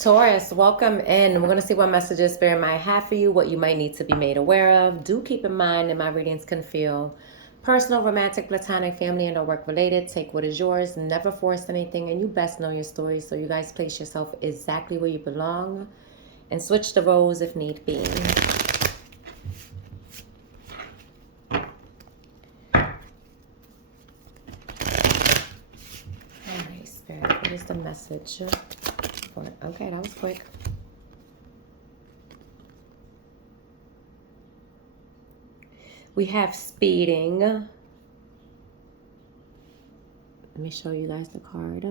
Taurus, welcome in. We're going to see what messages Spirit might have for you, what you might need to be made aware of. Do keep in mind that my readings can feel personal, romantic, platonic, family, and or work related. Take what is yours. Never force anything, and you best know your story. So you guys place yourself exactly where you belong and switch the roles if need be. All right, Spirit, what is the message? Okay, that was quick. We have speeding. Let me show you guys the card.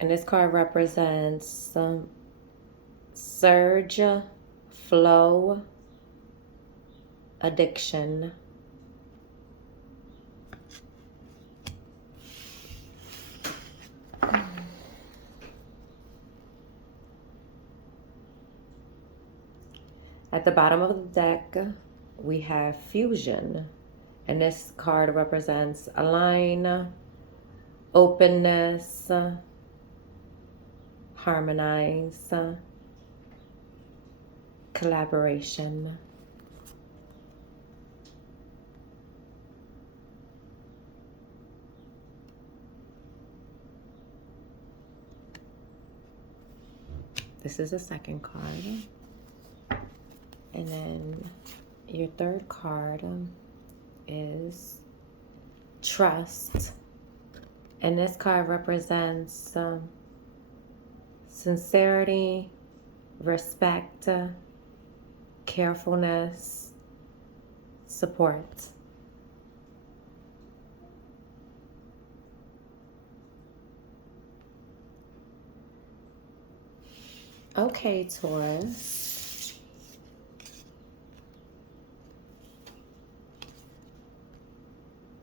And this card represents surge, flow, addiction. At the bottom of the deck, we have fusion. And this card represents align, openness, harmonize, collaboration. This is the second card. And then your third card is trust. And this card represents sincerity, respect, carefulness, support. Okay, Taurus.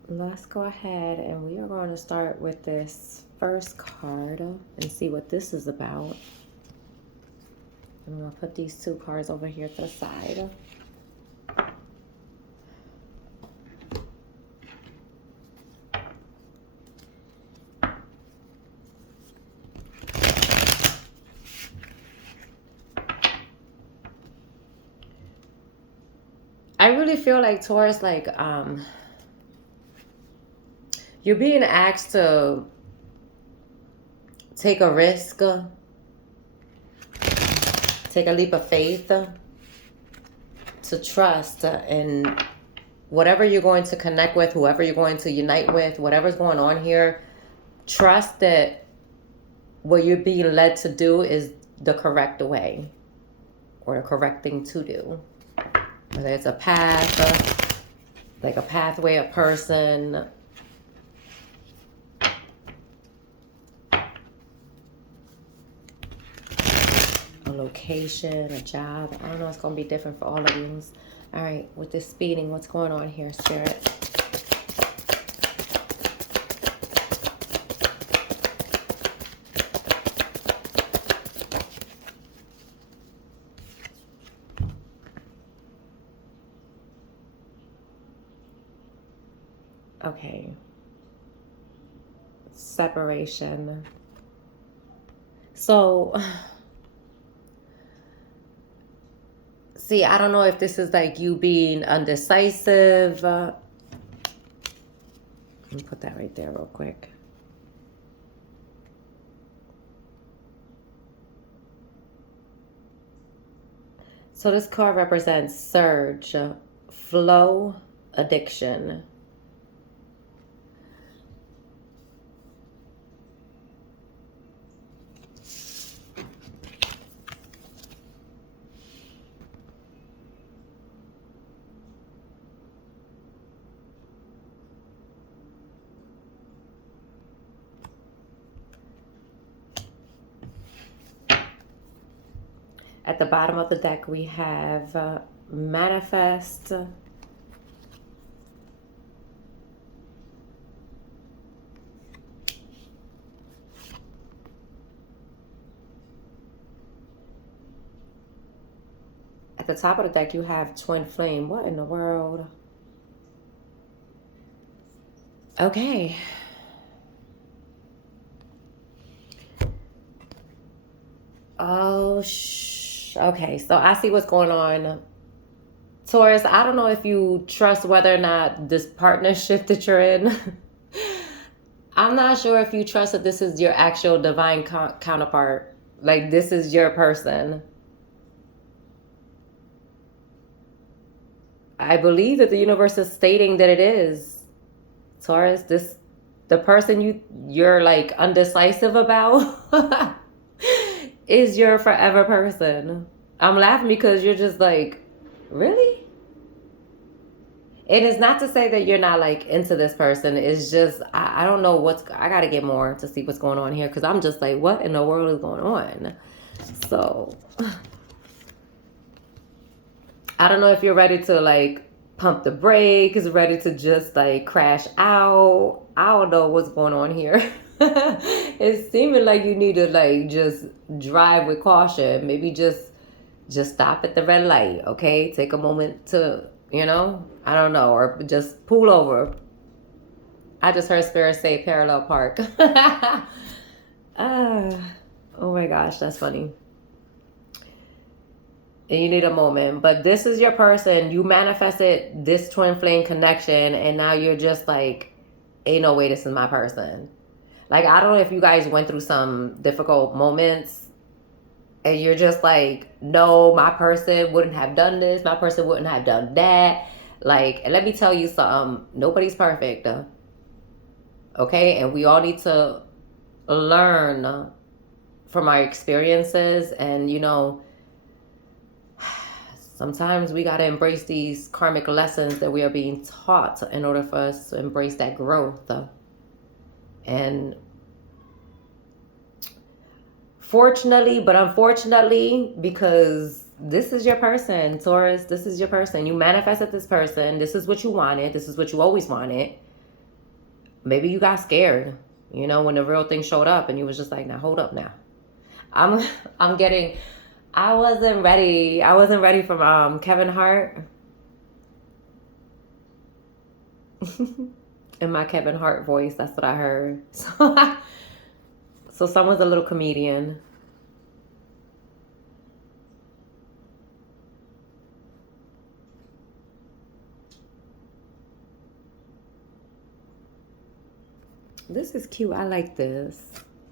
Let's go ahead and we are going to start with this first card and see what this is about. I'm going to put these two cards over here to the side. I really feel like Taurus, like, you're being asked to take a risk, take a leap of faith, to trust in whatever you're going to connect with, whoever you're going to unite with, whatever's going on here. Trust that what you're being led to do is the correct way or the correct thing to do. Whether it's a path, like a pathway, a person, a location, a job. I don't know, it's going to be different for all of you. All right, with this speeding, what's going on here, Spirit? Okay. Separation. So, see, I don't know if this is like you being undecisive. Let me put that right there real quick. So this card represents surge, flow, addiction. At the bottom of the deck, we have manifest, at the top of the deck, you have twin flame. What in the world? Okay. Oh, okay. So I see what's going on. Taurus, I don't know if you trust whether or not this partnership that you're in. I'm not sure if you trust that this is your actual divine counterpart. Like, this is your person. I believe that the universe is stating that it is. Taurus, the person you're like undecisive about is your forever person. I'm laughing because you're just like, really? It is not to say that you're not like into this person. It's just I don't know I gotta get more to see what's going on here, because I'm just like, what in the world is going on? So I don't know if you're ready to like pump the brakes, ready to just like crash out. I don't know what's going on here. It's seeming like you need to like just drive with caution. Maybe just stop at the red light, okay? Take a moment to, I don't know, or just pull over. I just heard Spirit say parallel park. Oh my gosh, that's funny. And you need a moment. But this is your person. You manifested this twin flame connection, and now you're just like, ain't no way this is my person. Like, I don't know if you guys went through some difficult moments and you're just like, no, my person wouldn't have done this. My person wouldn't have done that. Like, and let me tell you something. Nobody's perfect. Okay? And we all need to learn from our experiences. And, sometimes we got to embrace these karmic lessons that we are being taught in order for us to embrace that growth. And fortunately, but unfortunately, because this is your person, Taurus, this is your person. You manifested this person. This is what you wanted. This is what you always wanted. Maybe you got scared, when the real thing showed up and you was just like, now hold up now. I wasn't ready. I wasn't ready from Kevin Hart. In my Kevin Hart voice, that's what I heard. So someone's a little comedian. This is cute. I like this.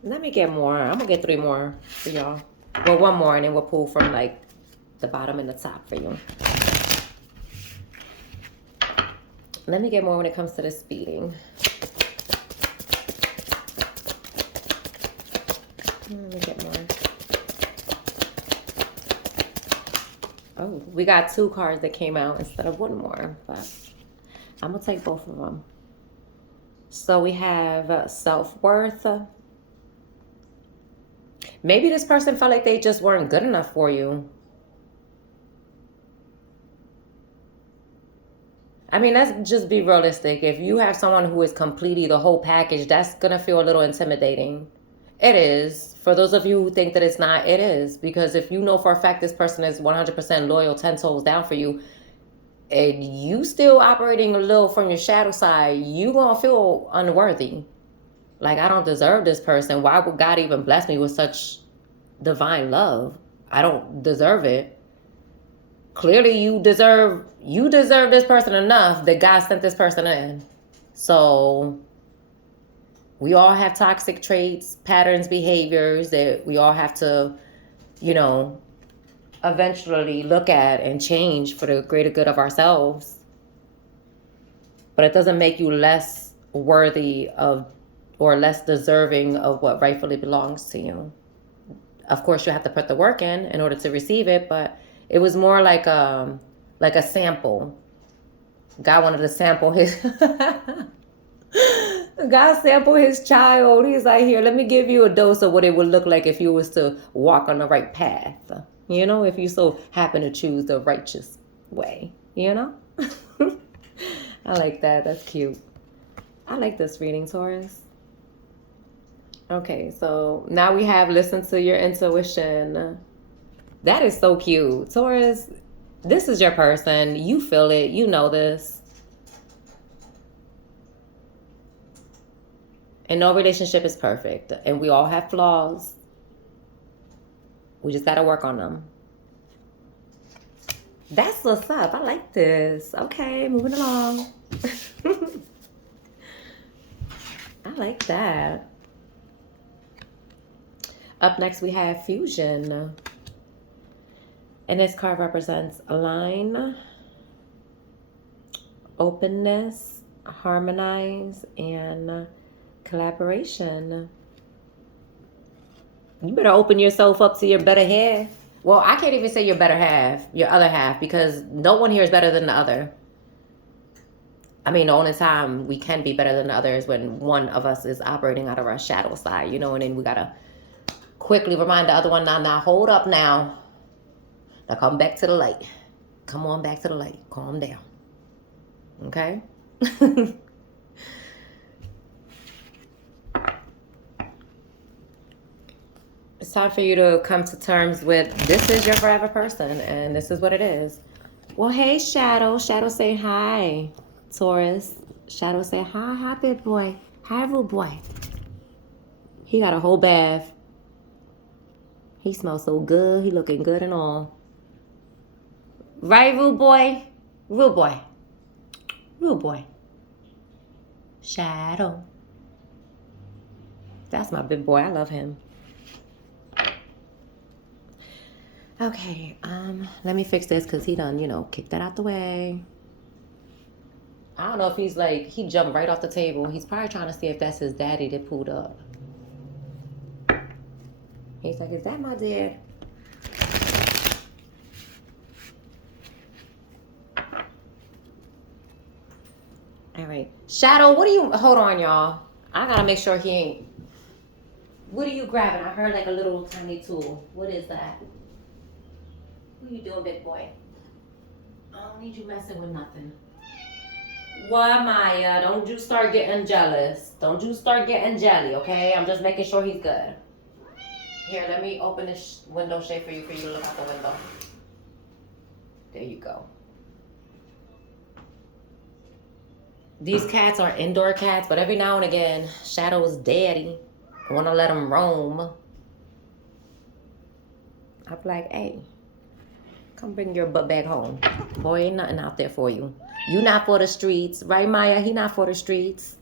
Let me get more. I'm gonna get 3 more for y'all. Well, 1 more, and then we'll pull from like the bottom and the top for you. Let me get more when it comes to the speeding. Let me get more. Oh, we got 2 cards that came out instead of 1 more, but I'm gonna take both of them. So we have self-worth. Maybe this person felt like they just weren't good enough for you. I mean, let's just be realistic. If you have someone who is completely the whole package, that's going to feel a little intimidating. It is. For those of you who think that it's not, it is. Because if you know for a fact this person is 100% loyal, 10 toes down for you, and you still operating a little from your shadow side, you going to feel unworthy. Like, I don't deserve this person. Why would God even bless me with such divine love? I don't deserve it. Clearly you deserve this person enough that God sent this person in. So we all have toxic traits, patterns, behaviors that we all have to, eventually look at and change for the greater good of ourselves. But it doesn't make you less worthy of or less deserving of what rightfully belongs to you. Of course, you have to put the work in order to receive it, but it was more like a sample. God wanted to sample his God sampled his child. He's like, here, let me give you a dose of what it would look like if you was to walk on the right path. If you so happen to choose the righteous way, I like that. That's cute. I like this reading, Taurus. Okay, so now we have listen to your intuition. That is so cute. Taurus, this is your person. You feel it. You know this. And no relationship is perfect. And we all have flaws. We just got to work on them. That's what's up. I like this. Okay, moving along. I like that. Up next, we have Fusion. And this card represents align, openness, harmonize, and collaboration. You better open yourself up to your better half. Well, I can't even say your better half, your other half, because no one here is better than the other. I mean, the only time we can be better than the other is when one of us is operating out of our shadow side, you know, and then we got to quickly remind the other one, now, hold up now. Now come back to the light. Come on back to the light. Calm down. Okay? It's time for you to come to terms with this is your forever person, and this is what it is. Well, hey, Shadow. Shadow say hi, Taurus. Shadow say hi. Hi, big boy. Hi, rude boy. He got a whole bath. He smells so good. He looking good and all. Right, rude boy? Rude boy. Rude boy. Shadow. That's my big boy. I love him. Okay, let me fix this because he done, you know, kick that out the way. I don't know if he's like, he jumped right off the table. He's probably trying to see if that's his daddy that pulled up. He's like, is that my dad? All right. Shadow, what are you, hold on, y'all. I gotta make sure he ain't, what are you grabbing? I heard like a little tiny tool. What is that? What are you doing, big boy? I don't need you messing with nothing. Why, Maya? Don't you start getting jealous. Don't you start getting jelly, okay? I'm just making sure he's good. Here, let me open this window shade for you to look out the window. There you go. These cats are indoor cats, but every now and again, Shadow's daddy want to let them roam. I'm like, hey, come bring your butt back home. Boy, ain't nothing out there for you. You not for the streets. Right, Maya? He not for the streets.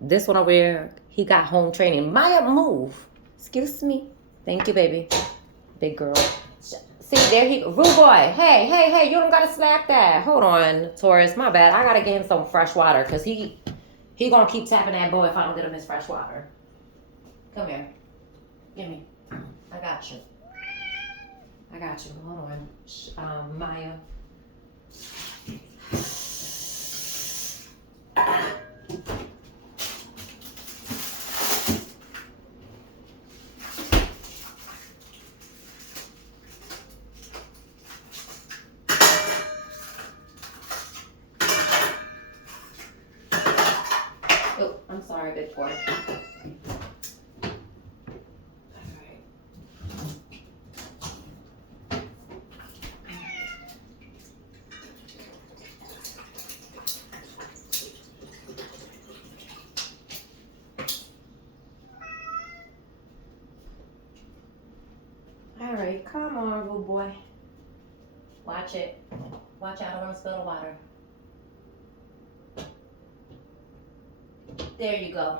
This one over here, he got home training. Maya, move. Excuse me. Thank you, baby. Big girl. See, there he, rude boy. Hey, you don't gotta slap that. Hold on, Taurus, my bad. I gotta get him some fresh water because he gonna keep tapping that boy if I don't get him his fresh water. Come here. Give me. I got you. Hold on. Maya. Oh, I'm sorry, big boy. Alright, come on, little boy. Watch it. Watch out, I don't want to spill the water. There you go.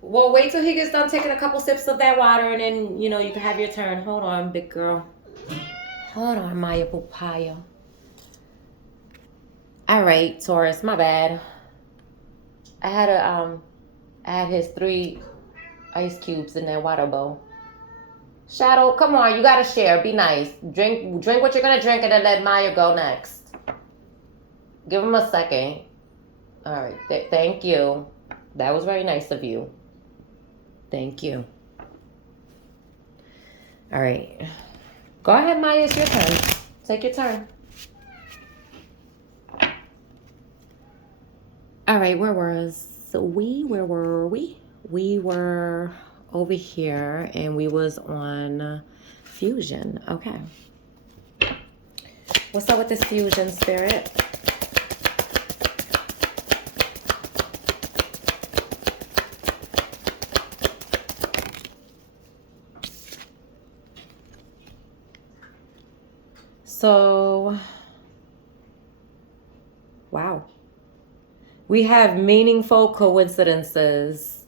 Well, wait till he gets done taking a couple sips of that water and then, you know, you can have your turn. Hold on, big girl. Hold on, Maya Papaya. Alright, Taurus, my bad. I had his 3 ice cubes in that water bowl. Shadow, come on, you gotta share. Be nice. Drink what you're gonna drink and then let Maya go next. Give him a second. All right, thank you. That was very nice of you. Thank you. All right. Go ahead, Maya, it's your turn. Take your turn. All right, where were we? We were over here and we was on fusion. Okay. What's up with this fusion, spirit? So, wow. We have meaningful coincidences.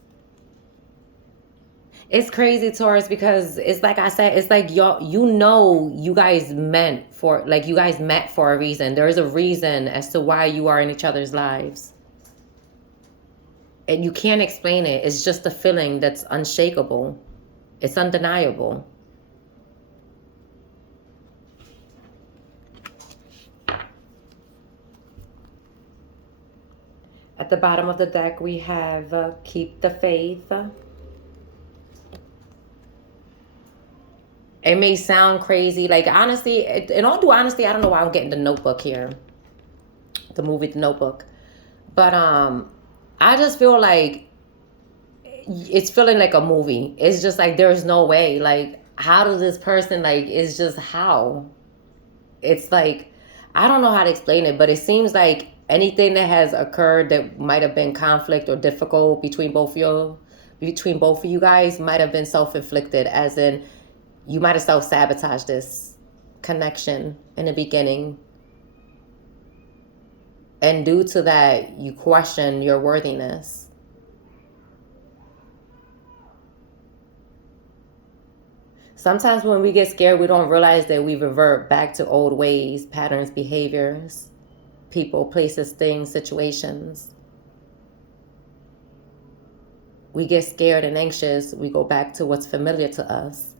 It's crazy, Taurus, because it's like I said, it's like y'all, you guys meant for, like, you guys met for a reason. There is a reason as to why you are in each other's lives. And you can't explain it. It's just a feeling that's unshakable. It's undeniable. At the bottom of the deck, we have keep the faith. It may sound crazy. Like, honestly, in all due honesty, I don't know why I'm getting the Notebook here. The movie The Notebook. But I just feel like it's feeling like a movie. It's just like there's no way. Like, how does this person, like, it's just how? It's like, I don't know how to explain it, but it seems like anything that has occurred that might have been conflict or difficult between both of you guys might have been self-inflicted, as in you might have self-sabotaged this connection in the beginning. And due to that, you question your worthiness. Sometimes when we get scared, we don't realize that we revert back to old ways, patterns, behaviors, people, places, things, situations. We get scared and anxious. We go back to what's familiar to us,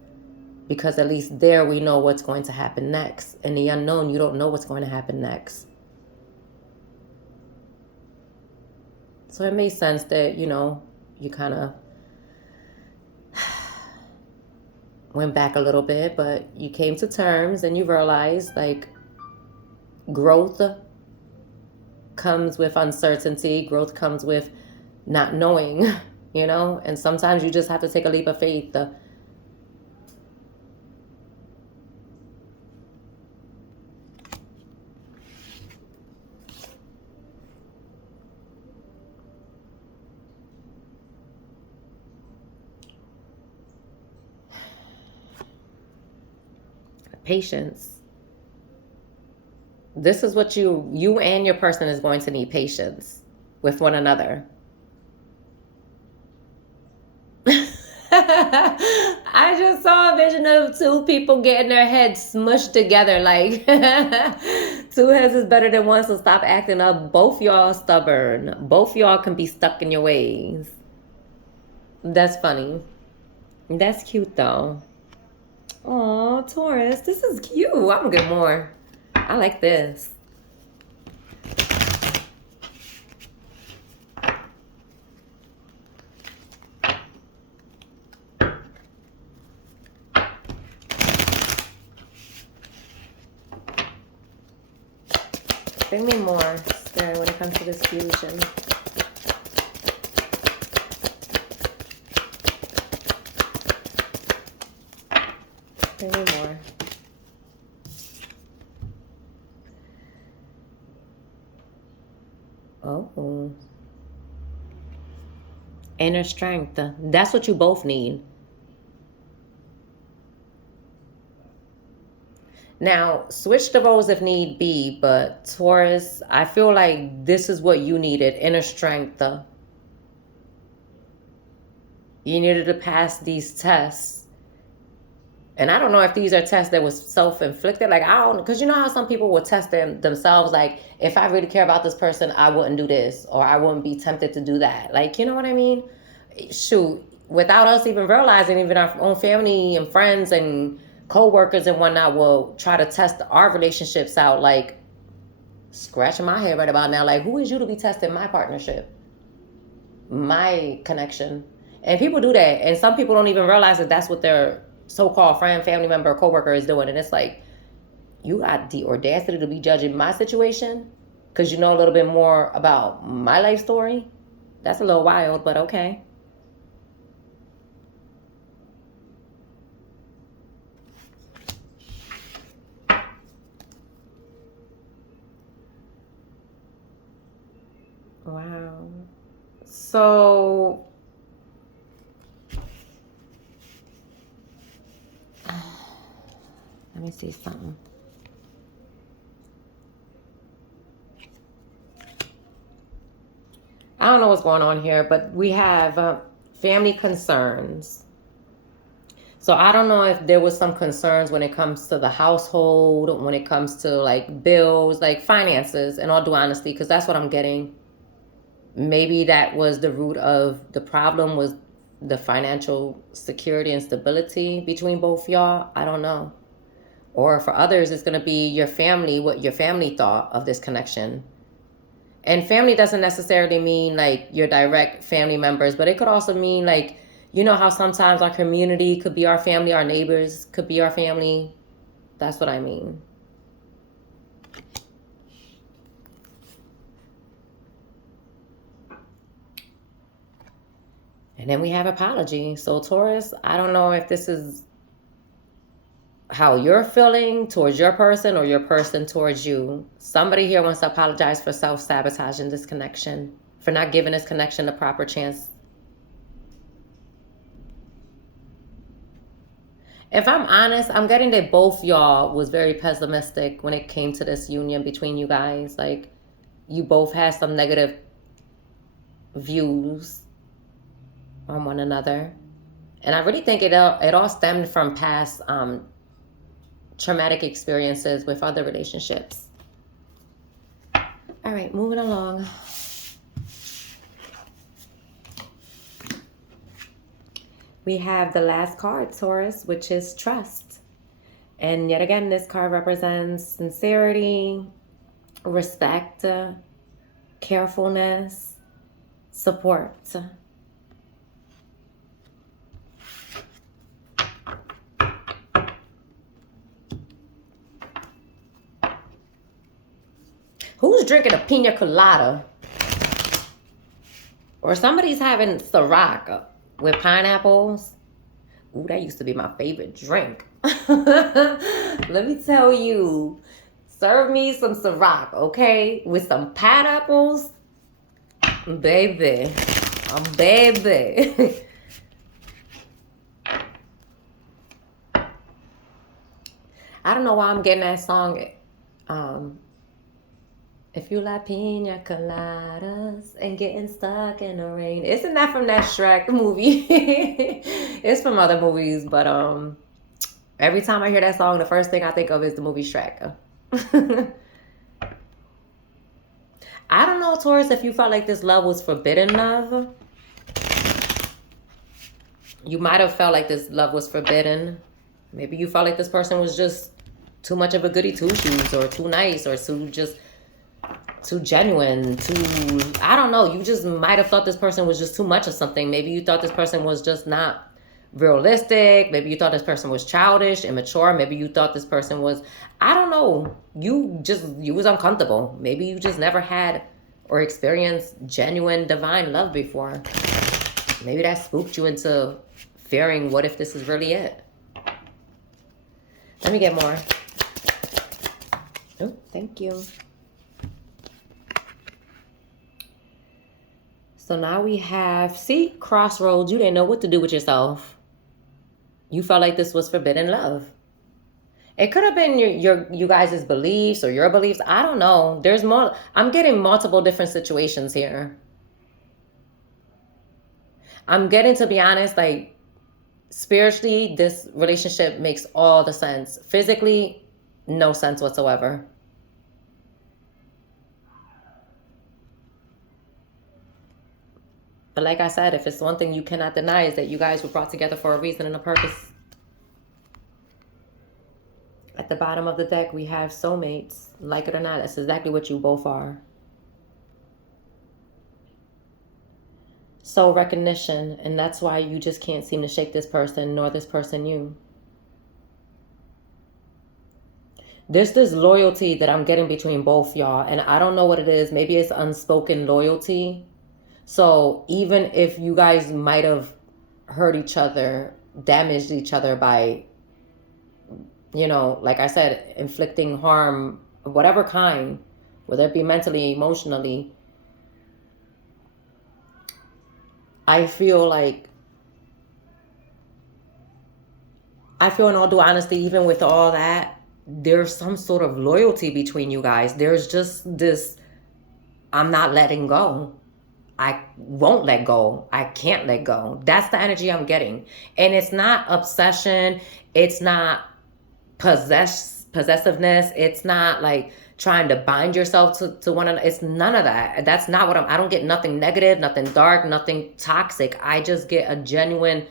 because at least there we know what's going to happen next. In the unknown, you don't know what's going to happen next. So it makes sense that, you kind of went back a little bit, but you came to terms and you realized, like, growth comes with uncertainty. Growth comes with not knowing, and sometimes you just have to take a leap of faith. Patience. This is what you and your person is going to need: patience with one another. I just saw a vision of two people getting their heads smushed together. Like, two heads is better than one, so stop acting up. Both y'all stubborn. Both y'all can be stuck in your ways. That's funny. That's cute, though. Oh, Taurus, this is cute. I'm gonna get more. I like this. Bring me more, Spirit, when it comes to this fusion. Bring me more. Oh. Inner strength. That's what you both need. Now, switch the roles if need be, but Taurus, I feel like this is what you needed: inner strength. You needed to pass these tests. And I don't know if these are tests that was self-inflicted. Like, I don't, because you know how some people will test themselves, like, if I really care about this person, I wouldn't do this, or I wouldn't be tempted to do that. Like, you know what I mean? Shoot, without us even realizing, even our own family and friends and co-workers and whatnot will try to test our relationships out. Like, scratching my head right about now, like, who is you to be testing my partnership, my connection? And people do that, and some people don't even realize that that's what their so-called friend, family member, or co-worker is doing. And it's like, you got the audacity to be judging my situation because you know a little bit more about my life story? That's a little wild, but okay. Wow. So let me see something. I don't know what's going on here, but we have family concerns. So I don't know if there was some concerns when it comes to the household, when it comes to like bills, like finances, in all due honesty, because that's what I'm getting. Maybe that was the root of the problem, was the financial security and stability between both y'all. I don't know. Or for others, it's going to be your family, what your family thought of this connection. And family doesn't necessarily mean like your direct family members, but it could also mean like, you know how sometimes our community could be our family, our neighbors could be our family. That's what I mean. And then we have apology. So Taurus, I don't know if this is how you're feeling towards your person or your person towards you. Somebody here wants to apologize for self-sabotaging this connection, for not giving this connection the proper chance. If I'm honest, I'm getting that both y'all was very pessimistic when it came to this union between you guys. Like, you both had some negative views on one another. And I really think it all stemmed from past traumatic experiences with other relationships. All right, moving along. We have the last card, Taurus, which is trust. And yet again, this card represents sincerity, respect, carefulness, support. Who's drinking a pina colada? Or somebody's having Ciroc with pineapples. Ooh, that used to be my favorite drink. Let me tell you, serve me some Ciroc, okay? With some pineapples. Baby. Baby. I don't know why I'm getting that song. If you like pina coladas and getting stuck in the rain. Isn't that from that Shrek movie? It's from other movies, but every time I hear that song, the first thing I think of is the movie Shrek. I don't know, Taurus, if you felt like this love was forbidden love. You might have felt like this love was forbidden. Maybe you felt like this person was just too much of a goody two-shoes, or too nice, or too genuine, I don't know. You just might have thought this person was just too much of something. Maybe you thought this person was just not realistic. Maybe you thought this person was childish, immature. Maybe you thought this person was, I don't know. You was uncomfortable. Maybe you just never had or experienced genuine divine love before. Maybe that spooked you into fearing, what if this is really it? Let me get more. Oh, thank you. So now we have, see, crossroads. You didn't know what to do with yourself. You felt like this was forbidden love. It could have been you guys' beliefs or your beliefs. I don't know. There's more. I'm getting multiple different situations here. I'm getting, to be honest, like, spiritually, this relationship makes all the sense. Physically, no sense whatsoever. But like I said, if it's one thing you cannot deny, is that you guys were brought together for a reason and a purpose. At the bottom of the deck, we have soulmates. Like it or not, that's exactly what you both are. Soul recognition, and that's why you just can't seem to shake this person, nor this person you. There's this loyalty that I'm getting between both y'all, and I don't know what it is. Maybe it's unspoken loyalty. So even if you guys might have hurt each other, damaged each other by, you know, like I said, inflicting harm of whatever kind, whether it be mentally, emotionally, I feel in all due honesty, even with all that, there's some sort of loyalty between you guys. There's just this, I'm not letting go. I won't let go. I can't let go. That's the energy I'm getting. And it's not obsession. It's not possessiveness. It's not like trying to bind yourself to one another. It's none of that. That's not what I don't get nothing negative, nothing dark, nothing toxic. I just get a genuine,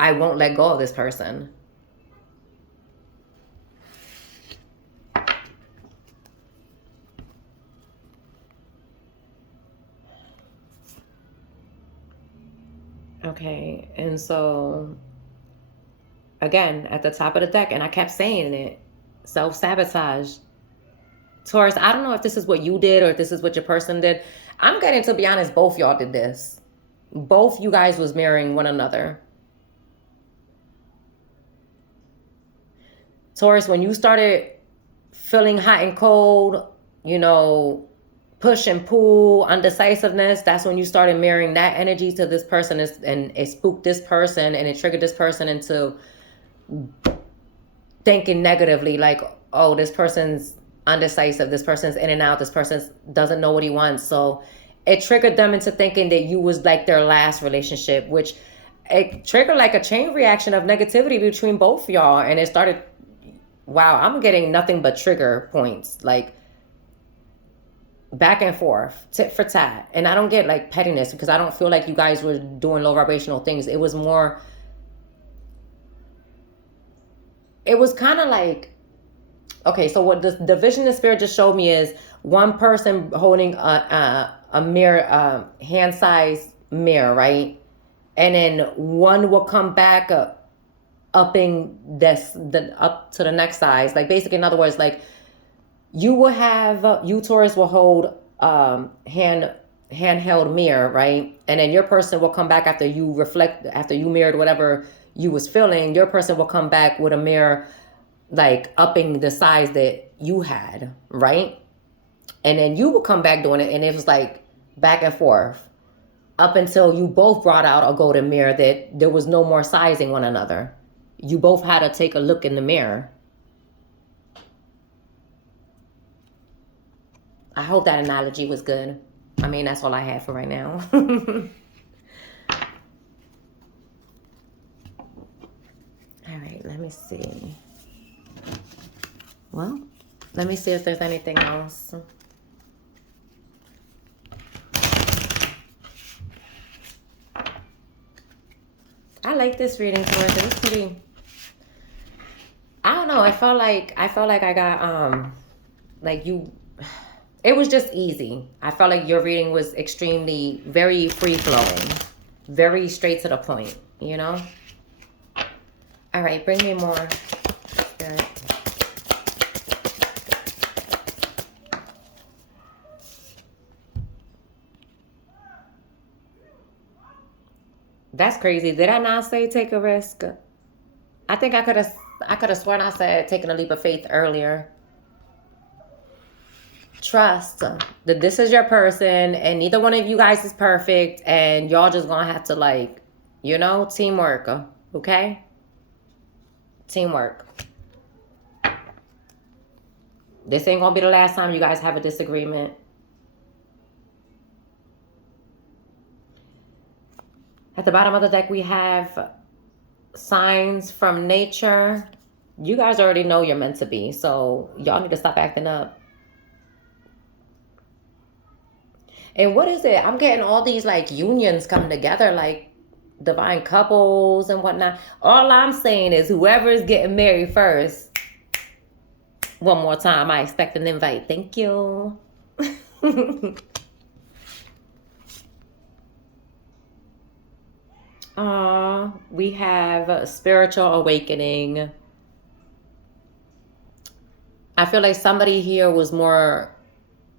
I won't let go of this person. Okay, and so again, at the top of the deck, and I kept saying it, self-sabotage. Taurus, I don't know if this is what you did or if this is what your person did. I'm getting, to be honest, both y'all did this. Both you guys was mirroring one another. Taurus, when you started feeling hot and cold, you know, push and pull, undecisiveness, that's when you started mirroring that energy to this person, and it spooked this person, and it triggered this person into thinking negatively, like, oh, this person's undecisive, this person's in and out, this person doesn't know what he wants. So it triggered them into thinking that you was like their last relationship, which it triggered like a chain reaction of negativity between both y'all. And it started, wow, I'm getting nothing but trigger points, like back and forth, tit for tat. And I don't get like pettiness, because I don't feel like you guys were doing low vibrational things. It was more, it was kind of like, okay, so what the vision the spirit just showed me is one person holding a mirror, hand-sized mirror, right? And then one will come back upping up to the next size. Like basically, in other words, like you will have, you Taurus will hold handheld mirror, right? And then your person will come back after you reflect, after you mirrored whatever you was feeling. Your person will come back with a mirror, like upping the size that you had, right? And then you will come back doing it, and it was like back and forth up until you both brought out a golden mirror that there was no more sizing one another. You both had to take a look in the mirror. I hope that analogy was good. I mean, that's all I have for right now. All right, let me see. Well, let me see if there's anything else. I like this reading, Taurus. It was pretty, I don't know, I felt like I got like you, it was just easy. I felt like your reading was extremely, very free flowing, very straight to the point, you know? All right, bring me more, Spirit. That's crazy. Did I not say take a risk? I think I could have sworn I said taking a leap of faith earlier. Trust that this is your person, and neither one of you guys is perfect, and y'all just gonna have to, like, you know, teamwork, okay? Teamwork. This ain't gonna be the last time you guys have a disagreement. At the bottom of the deck, we have signs from nature. You guys already know you're meant to be, so y'all need to stop acting up. And what is it? I'm getting all these like unions coming together, like divine couples and whatnot. All I'm saying is whoever's getting married first. One more time, I expect an invite. Thank you. We have a spiritual awakening. I feel like somebody here was more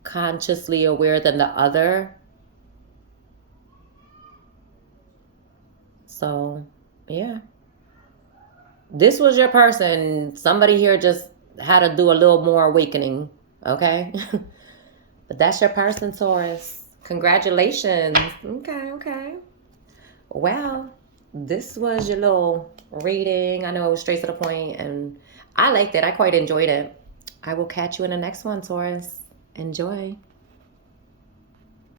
consciously aware than the other. So, yeah. This was your person. Somebody here just had to do a little more awakening, okay? But that's your person, Taurus. Congratulations. Okay. Well, this was your little reading. I know it was straight to the point, and I liked it. I quite enjoyed it. I will catch you in the next one, Taurus. Enjoy.